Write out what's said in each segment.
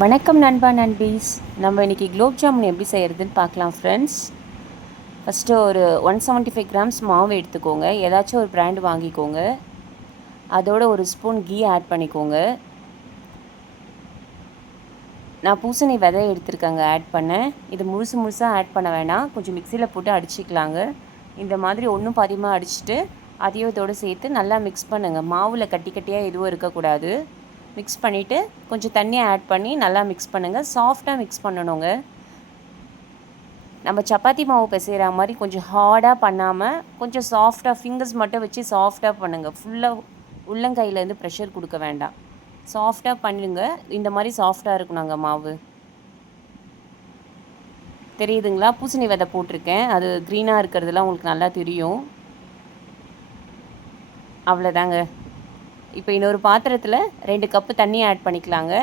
வணக்கம் நண்பா நண்பீஸ். நம்ம இன்றைக்கி குலோப் ஜாமுன் எப்படி செய்கிறதுன்னு பார்க்கலாம் ஃப்ரெண்ட்ஸ். ஃபஸ்ட்டு ஒரு 175 கிராம்ஸ் மாவு எடுத்துக்கோங்க. ஏதாச்சும் ஒரு பிராண்டு வாங்கிக்கோங்க. அதோட ஒரு ஸ்பூன் கீ ஆட் பண்ணிக்கோங்க. நான் பூசணி விதை எடுத்துருக்கேங்க ஆட் பண்ணேன். இது முழுசாக ஆட் பண்ண வேணாம், கொஞ்சம் மிக்சியில் போட்டு அடிச்சிக்கலாங்க. இந்த மாதிரி ஒன்றும் பாதியமாக அடிச்சுட்டு அதையும் இதோடு சேர்த்து நல்லா மிக்ஸ் பண்ணுங்கள். மாவில் கட்டி கட்டியாக எதுவும் இருக்கக்கூடாது. மிக்ஸ் பண்ணிவிட்டு கொஞ்சம் தண்ணியை ஆட் பண்ணி நல்லா மிக்ஸ் பண்ணுங்கள். சாஃப்டாக மிக்ஸ் பண்ணணுங்க. நம்ம சப்பாத்தி மாவு பிசைகிற மாதிரி கொஞ்சம் ஹார்டாக பண்ணாமல் கொஞ்சம் சாஃப்டாக ஃபிங்கர்ஸ் மட்டும் வச்சு சாஃப்டாக பண்ணுங்கள். ஃபுல்லாக உள்ளங்கையிலேருந்து ப்ரெஷர் கொடுக்க வேண்டாம். சாஃப்டாக பண்ணுங்க. இந்த மாதிரி சாஃப்டாக இருக்கணுங்க மாவு. தெரியுதுங்களா? பூசணி விதை போட்டிருக்கேன், அது க்ரீனாக இருக்கிறதுலாம் உங்களுக்கு நல்லா தெரியும். அவ்வளோதாங்க. இப்போ இன்னொரு பாத்திரத்தில் 2 கப்பு தண்ணி ஆட் பண்ணிக்கலாங்க.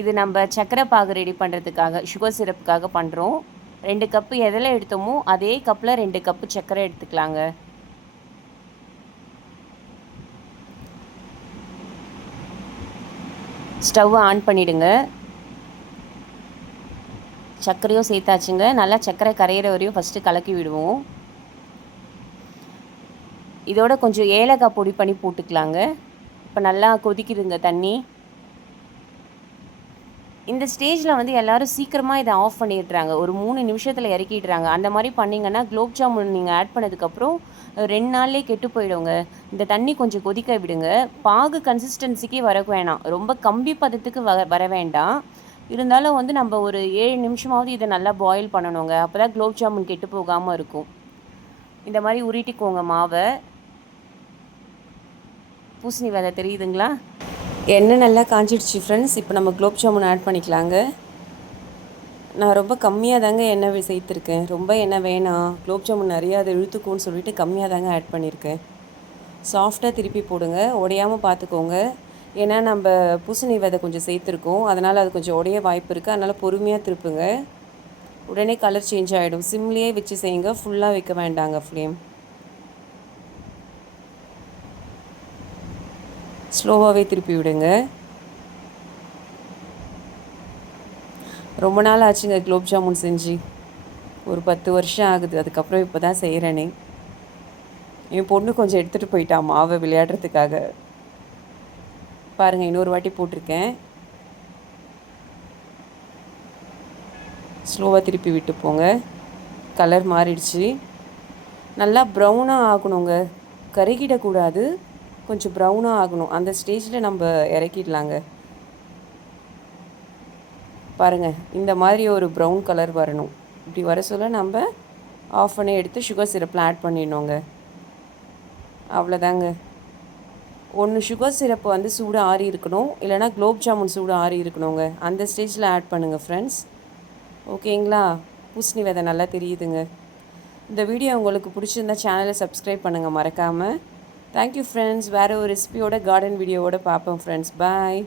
இது நம்ம சர்க்கரை பாகு ரெடி பண்ணுறதுக்காக, சுகர் சிரப்புக்காக பண்ணுறோம். 2 கப்பு எதில் எடுத்தோமோ அதே கப்பில் 2 கப்பு சர்க்கரை எடுத்துக்கலாங்க. ஸ்டவ்வை ஆன் பண்ணிவிடுங்க. சர்க்கரையும் சேர்த்தாச்சுங்க. நல்லா சர்க்கரை கரையிற வரையும் ஃபஸ்ட்டு கலக்கி விடுவோம். இதோட கொஞ்சம் ஏலக்காய் பொடி பண்ணி போட்டுக்கலாங்க. இப்போ நல்லா கொதிக்குதுங்க தண்ணி. இந்த ஸ்டேஜில் வந்து எல்லோரும் சீக்கிரமாக இதை ஆஃப் பண்ணிடுறாங்க. ஒரு 3 நிமிஷத்தில் இறக்கிடுறாங்க. அந்த மாதிரி பண்ணிங்கன்னா குலோப் ஜாமுன் நீங்கள் ஆட் பண்ணதுக்கப்புறம் 2 நாள்லேயே கெட்டு போயிடுங்க. இந்த தண்ணி கொஞ்சம் கொதிக்க விடுங்க. பாகு கன்சிஸ்டன்சிக்கே வர வேணாம், ரொம்ப கம்பி பதத்துக்கு வர வேண்டாம். இருந்தாலும் வந்து நம்ம ஒரு 7 நிமிஷமாவது இதை நல்லா பாயில் பண்ணணுங்க. அப்போ தான் குலோப் ஜாமுன் கெட்டு போகாமல் இருக்கும். இந்த மாதிரி உருட்டிக்கோங்க மாவை. பூசணி விதை தெரியுதுங்களா? எண்ணெய் நல்லா காஞ்சிடுச்சு ஃப்ரெண்ட்ஸ். இப்போ நம்ம குலோப் ஜாமுன் ஆட் பண்ணிக்கலாங்க. நான் ரொம்ப கம்மியாக தாங்க எண்ணெய் சேர்த்துருக்கேன். ரொம்ப எண்ணெய் வேணாம், குலோப் ஜாமுன் நிறையா அதை இழுத்துக்கும்னு சொல்லிட்டு கம்மியாக தாங்க ஆட் பண்ணியிருக்கேன். சாஃப்டாக திருப்பி போடுங்க, உடையாமல் பார்த்துக்கோங்க. ஏன்னா நம்ம பூசணி விதை கொஞ்சம் சேர்த்துருக்கோம், அதனால் அது கொஞ்சம் உடைய வாய்ப்பு இருக்குது. அதனால் பொறுமையாக திருப்புங்க. உடனே கலர் சேஞ்ச் ஆகிடும். சிம்லேயே வச்சு செய்யுங்க, ஃபுல்லாக வைக்க வேண்டாங்க ஃப்ளேம். ஸ்லோவாகவே திருப்பி விடுங்க. ரொம்ப நாள் ஆச்சுங்க குலோப் ஜாமுன் செஞ்சு, ஒரு 10 வருஷம் ஆகுது. அதுக்கப்புறம் இப்போ தான் செய்கிறேனே. என் பொண்ணு கொஞ்சம் எடுத்துகிட்டு போயிட்டான் மாவை விளையாடுறதுக்காக. பாருங்கள், இன்னொரு வாட்டி போட்டிருக்கேன். ஸ்லோவாக திருப்பி விட்டு போங்க. கலர் மாறிடுச்சு. நல்லா ப்ரௌனாக ஆகணுங்க, கருகிடக்கூடாது. கொஞ்சம் ப்ரௌனாக ஆகணும். அந்த ஸ்டேஜில் நம்ம இறக்கிடலாங்க. பாருங்கள், இந்த மாதிரி ஒரு ப்ரௌன் கலர் வரணும். இப்படி வர சொல்ல நம்ம ஆஃப் பண்ணி எடுத்து சுகர் சிரப்பில் ஆட் பண்ணிடணுங்க. அவ்வளோதாங்க. ஒன்று சுகர் சிரப்பு வந்து சூடு ஆறி இருக்கணும், இல்லைனா குலோப் ஜாமுன் சூடு ஆறி இருக்கணுங்க. அந்த ஸ்டேஜில் ஆட் பண்ணுங்கள் ஃப்ரெண்ட்ஸ். ஓகேங்களா? பூசணி விதை நல்லா தெரியுதுங்க. இந்த வீடியோ உங்களுக்கு பிடிச்சிருந்தா சேனலை சப்ஸ்கிரைப் பண்ணுங்கள் மறக்காமல். Thank you friends. வேறு ஒரு ரெசிபியோட கார்டன் வீடியோவோட பார்ப்போம் ஃப்ரெண்ட்ஸ். பாய்.